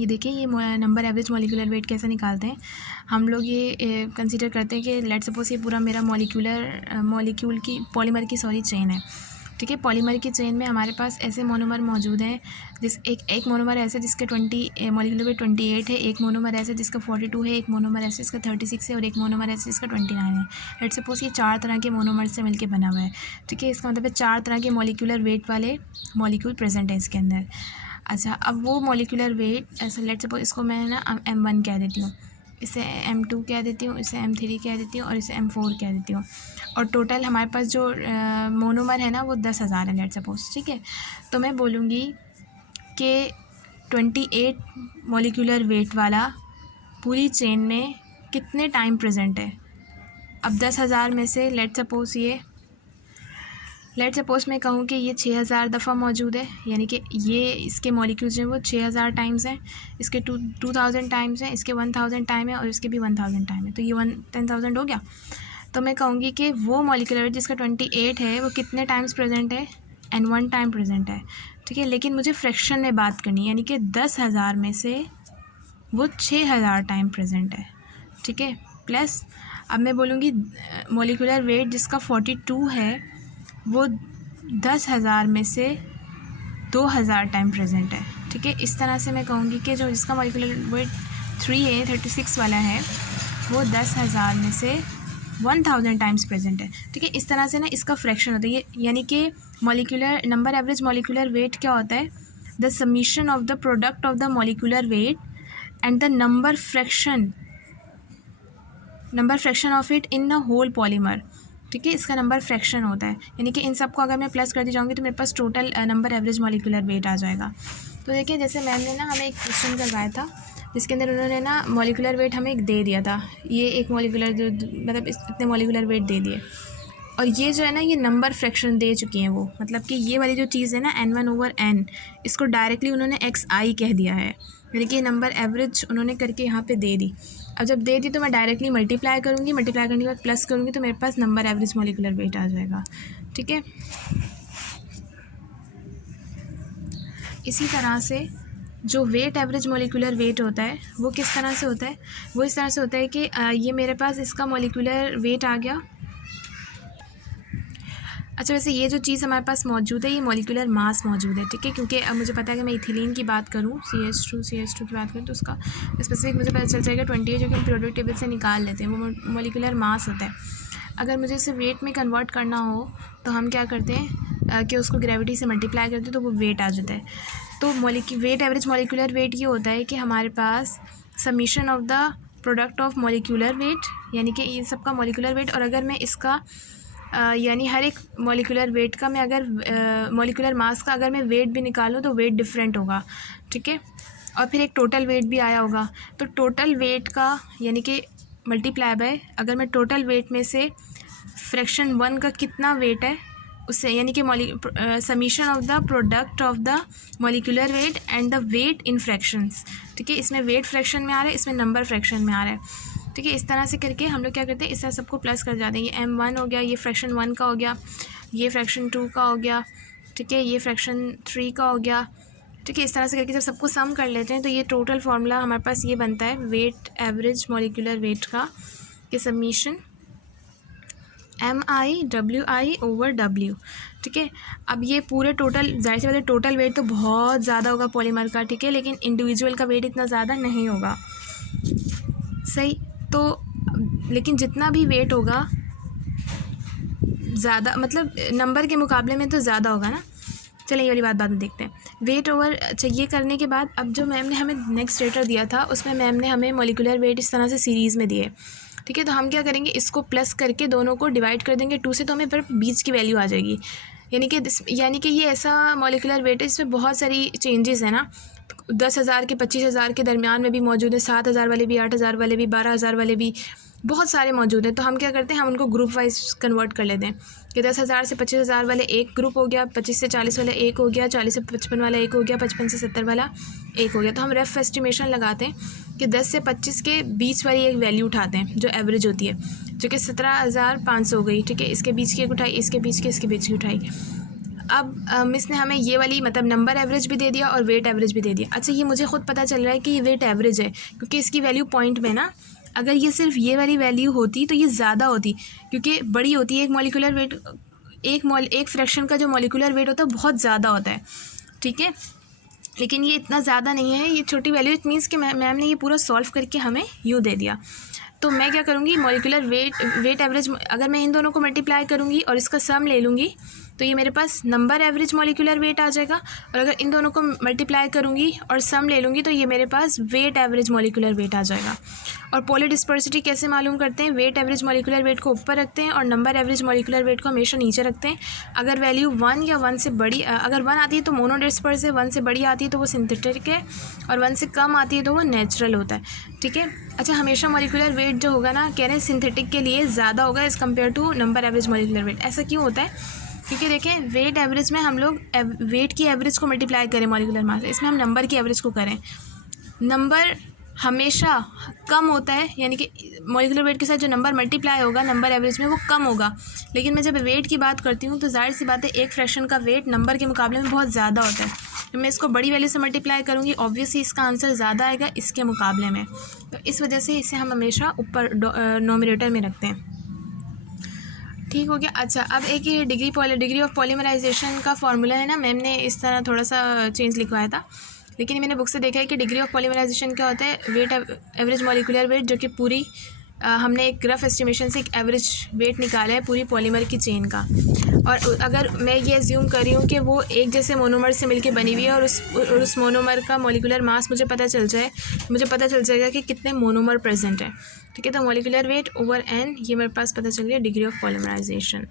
ये देखिए ये नंबर एवरेज मॉलिक्यूलर वेट कैसे निकालते हैं। हम लोग ये कंसीडर करते हैं कि लेट्स सपोज ये पूरा मेरा मॉलिक्यूल की पॉलीमर की चेन है। ठीक है, पॉलीमर की चेन में हमारे पास ऐसे मोनोमर मौजूद हैं एक मोनोमर ऐसे जिसके मॉलिक्यूलर वेट 28 है, एक मोनोमर ऐसे जिसका 42 है, एक मोनोमर ऐसे जिसका 36 है और एक मोनोमर ऐसे जिसका 29 है। लेट्स सपोज ये 4 तरह के मोनोमर से मिलकर बना हुआ है। ठीक है, इसका मतलब है 4 तरह के मॉलिक्यूलर वेट वाले मॉलिक्यूल प्रेजेंट है इसके अंदर। अच्छा, अब वो मॉलिक्यूलर वेट ऐसे लेट्स सपोज इसको मैं ना M1 कह देती हूँ, इसे M2 कह देती हूँ, इसे M3 कह देती हूँ और इसे M4 कह देती हूँ। और टोटल हमारे पास जो मोनोमर है ना वो 10,000 है लेट्स सपोज। ठीक है, तो मैं बोलूँगी कि 28 मॉलिक्यूलर वेट वाला पूरी चेन में कितने टाइम प्रेजेंट है। अब 10,000 में से लेट्स सपोज मैं कहूँ कि ये 6,000 दफ़ा मौजूद है, यानी कि ये इसके मॉलिक्यूल्स जो हैं वो 6,000 टाइम्स हैं, इसके 2,000 टाइम्स हैं, इसके 1,000 टाइम है और इसके भी 1,000 टाइम है, तो ये 10,000 हो गया। तो मैं कहूँगी कि वो मॉलिक्यूलर वेट जिसका 28 है वो कितने टाइम्स प्रेजेंट है, N1 टाइम प्रेजेंट है। ठीक है, लेकिन मुझे फ्रैक्शन में बात करनी है, यानी कि 10,000 में से वो 6,000 टाइम प्रेजेंट है। ठीक है, प्लस अब मैं बोलूँगी मॉलिक्यूलर वेट जिसका 42 है वो 10,000 में से 2,000 टाइम प्रेजेंट है। ठीक है, इस तरह से मैं कहूँगी कि जो जिसका मॉलिक्यूलर वेट 36 वाला है वो 10,000 में से 1,000 टाइम्स प्रेजेंट है। ठीक है, इस तरह से ना इसका फ्रैक्शन होता है ये, यानी कि नंबर एवरेज मॉलिक्यूलर वेट क्या होता है, the summation of the product of the molecular weight and the number fraction of it in the whole polymer. ठीक है, इसका नंबर फ्रैक्शन होता है, यानी कि इन सब को अगर मैं प्लस करती जाऊँगी तो मेरे पास total number average molecular weight आ जाएगा। तो देखिए जैसे मैम ने ना हमें एक क्वेश्चन करवाया था जिसके अंदर उन्होंने ना मॉलिक्यूलर वेट हमें एक दे दिया था, ये एक मॉलिक्यूलर मतलब इतने मॉलिक्यूलर वेट दे दिए और ये जो है ना ये नंबर फ्रैक्शन दे चुकी हैं वो, मतलब कि ये वाली जो चीज़ है ना N1/N इसको डायरेक्टली उन्होंने XI कह दिया है, यानी कि नंबर एवरेज उन्होंने करके यहाँ पे दे दी। अब जब दे दी तो मैं डायरेक्टली मल्टीप्लाई करूँगी, मल्टीप्लाई करने के बाद प्लस करूँगी तो मेरे पास नंबर एवरेज मॉलिक्यूलर वेट आ जाएगा। ठीक है, इसी तरह से जो वेट एवरेज मॉलिक्यूलर वेट होता है वो किस तरह से होता है, वो इस तरह से होता है कि ये मेरे पास इसका मॉलिक्यूलर वेट आ गया। अच्छा, वैसे ये जो चीज़ हमारे पास मौजूद है ये मॉलिक्यूलर मास मौजूद है। ठीक है, क्योंकि अब मुझे पता है कि मैं इथिलीन की बात करूँ CH2 की बात करूँ तो उसका स्पेसिफिक मुझे पता चल जाएगा 28 जो कि हम पीरियोडिक टेबल से निकाल लेते हैं, वो मॉलिक्यूलर मास होता है। अगर मुझे इसे वेट में कन्वर्ट करना हो तो हम क्या करते हैं कि उसको ग्रेविटी से मल्टीप्लाई करते हैं तो वो वेट आ जाता है। तो वेट एवरेज मॉलिक्यूलर वेट ये होता है कि हमारे पास summation of the product of molecular weight, यानी कि ये सबका मॉलिक्यूलर वेट, और अगर मैं इसका यानी हर एक मॉलिक्यूलर वेट का मैं अगर मॉलिक्यूलर मास का अगर मैं वेट भी निकालूँ तो वेट डिफरेंट होगा। ठीक है, और फिर एक टोटल वेट भी आया होगा, तो टोटल वेट का यानी कि मल्टीप्लाई बाय अगर मैं टोटल वेट में से फ्रैक्शन 1 का कितना वेट है उससे, यानी कि summation of the product of the molecular weight and the weight in fractions. ठीक है, इसमें वेट फ्रैक्शन में आ रहा है, इसमें नंबर फ्रैक्शन में आ रहा है। ठीक है, इस तरह से करके हम लोग क्या करते हैं, इस तरह सबको प्लस कर जाते हैं। ये M1 हो गया, ये फ्रैक्शन 1 का हो गया, ये फ्रैक्शन 2 का हो गया, ठीक है, ये फ्रैक्शन 3 का हो गया। ठीक है, इस तरह से करके जब सबको सम कर लेते हैं तो ये टोटल फार्मूला हमारे पास ये बनता है वेट एवरेज मॉलिक्यूलर वेट का, कि समीशन MI/WI/W। ठीक है, अब ये पूरे टोटल जाहिर सी बात है टोटल वेट तो बहुत ज़्यादा होगा पॉलीमर का। ठीक है, लेकिन इंडिविजुअल का वेट इतना ज़्यादा नहीं होगा, सही। तो लेकिन जितना भी वेट होगा ज़्यादा, मतलब नंबर के मुकाबले में तो ज़्यादा होगा ना। चलिए ये वाली बाद में देखते हैं। वेट ओवर, अच्छा ये करने के बाद अब जो मैम ने हमें नेक्स्ट डेटा दिया था उसमें मैम ने हमें मॉलिक्यूलर वेट इस तरह से सीरीज़ में दिए। ठीक है, तो हम क्या करेंगे, इसको प्लस करके दोनों को डिवाइड कर देंगे 2 से, तो हमें फिर बीच की वैल्यू आ जाएगी। यानी कि ये ऐसा मॉलिक्यूलर वेट है इसमें बहुत सारी चेंजेस है ना, 10,000 के 25,000 के दरमियान में भी मौजूद है, 7,000 वाले भी, 8,000 वाले भी, 12,000 वाले भी, बहुत सारे मौजूद हैं। तो हम क्या करते हैं, हम उनको ग्रुप वाइज कन्वर्ट कर लेते हैं कि 10,000 से 25,000 वाले एक ग्रुप हो गया, 25 से 40 वाला एक हो गया, 40 से 55 वाला एक हो गया, 55 से 70 वाला एक हो गया। तो हम रफ एस्टिमेशन लगाते हैं कि 10 से 25 के बीच वाली एक वैल्यू उठाते हैं जो एवरेज होती है, जो कि 17,500 हो गई। ठीक है, इसके बीच की एक उठाई, इसके बीच की, इसके बीच की उठाई। अब मिस ने हमें ये वाली मतलब नंबर एवरेज भी दे दिया और वेट एवरेज भी दे दिया। अच्छा, ये मुझे ख़ुद पता चल रहा है कि ये वेट एवरेज है क्योंकि इसकी वैल्यू पॉइंट में ना, अगर ये सिर्फ ये वाली वैल्यू होती तो ये ज़्यादा होती क्योंकि बड़ी होती है। एक मॉलिक्यूलर वेट, एक फ्रैक्शन का जो मॉलिक्यूलर वेट होता है बहुत ज़्यादा होता है, ठीक है, लेकिन ये इतना ज़्यादा नहीं है, ये छोटी वैल्यू। इट मीन्स कि मैम ने ये पूरा सॉल्व करके हमें यूँ दे दिया। तो मैं क्या करूँगी, मॉलिक्यूलर वेट एवरेज अगर मैं इन दोनों को मल्टीप्लाई करूँगी और इसका सम ले लूँगी तो ये मेरे पास नंबर एवरेज मॉलिक्यूलर वेट आ जाएगा, और अगर इन दोनों को मल्टीप्लाई करूँगी और सम ले लूँगी तो ये मेरे पास वेट एवरेज मॉलिक्यूलर वेट आ जाएगा। और पोलर डिस्पर्सिटी कैसे मालूम करते हैं, वेट एवरेज मॉलिक्यूलर वेट को ऊपर रखते हैं और नंबर एवरेज मॉलिक्यूलर वेट को हमेशा नीचे रखते हैं। अगर वैल्यू 1 या 1 से बड़ी, अगर 1 आती है तो मोनो डिस्पर्स है, 1 से बड़ी आती है तो वो सिंथेटिक है, और 1 से कम आती है तो वो नेचुरल होता है, ठीक है। अच्छा, हमेशा मॉलिक्यूलर वेट जो होगा ना, कह रहे हैं सिंथेटिक के लिए ज़्यादा होगा as compared to number average molecular weight. ऐसा क्यों होता है, क्योंकि देखें वेट एवरेज में हम लोग वेट की एवरेज को मल्टीप्लाई करें मॉलिक्यूलर मास, इसमें हम नंबर की एवरेज को करें। नंबर हमेशा कम होता है, यानी कि मॉलिक्यूलर वेट के साथ जो नंबर मल्टीप्लाई होगा नंबर एवरेज में वो कम होगा, लेकिन मैं जब वेट की बात करती हूँ तो जाहिर सी बात है एक फ्रैक्शन का वेट नंबर के मुकाबले में बहुत ज़्यादा होता है। तो मैं इसको बड़ी वैल्यू से मल्टीप्लाई करूँगी, ऑब्वियसली इसका आंसर ज़्यादा आएगा इसके मुकाबले में, तो इस वजह से इसे हम हमेशा ऊपर नोमिनेटर में रखते हैं, ठीक हो गया। अच्छा, अब एक ये डिग्री ऑफ पॉलीमराइजेशन का फार्मूला है ना, मैम ने इस तरह थोड़ा सा चेंज लिखवाया था, लेकिन मैंने बुक से देखा है कि डिग्री ऑफ पॉलीमराइजेशन क्या होता है, वेट एवरेज मॉलिक्यूलर वेट, जो कि पूरी हमने एक रफ एस्टिमेशन से एक एवरेज वेट निकाला है पूरी पॉलीमर की चेन का। और अगर मैं ये एज्यूम कर रही हूँ कि वो एक जैसे मोनोमर से मिलके बनी हुई है और उस मोनोमर का मॉलिक्यूलर मास मुझे पता चल जाएगा कि कितने मोनोमर प्रेजेंट है, ठीक है। तो मॉलिक्यूलर वेट ओवर एन, ये मेरे पास पता चल गया डिग्री ऑफ पॉलीमराइजेशन।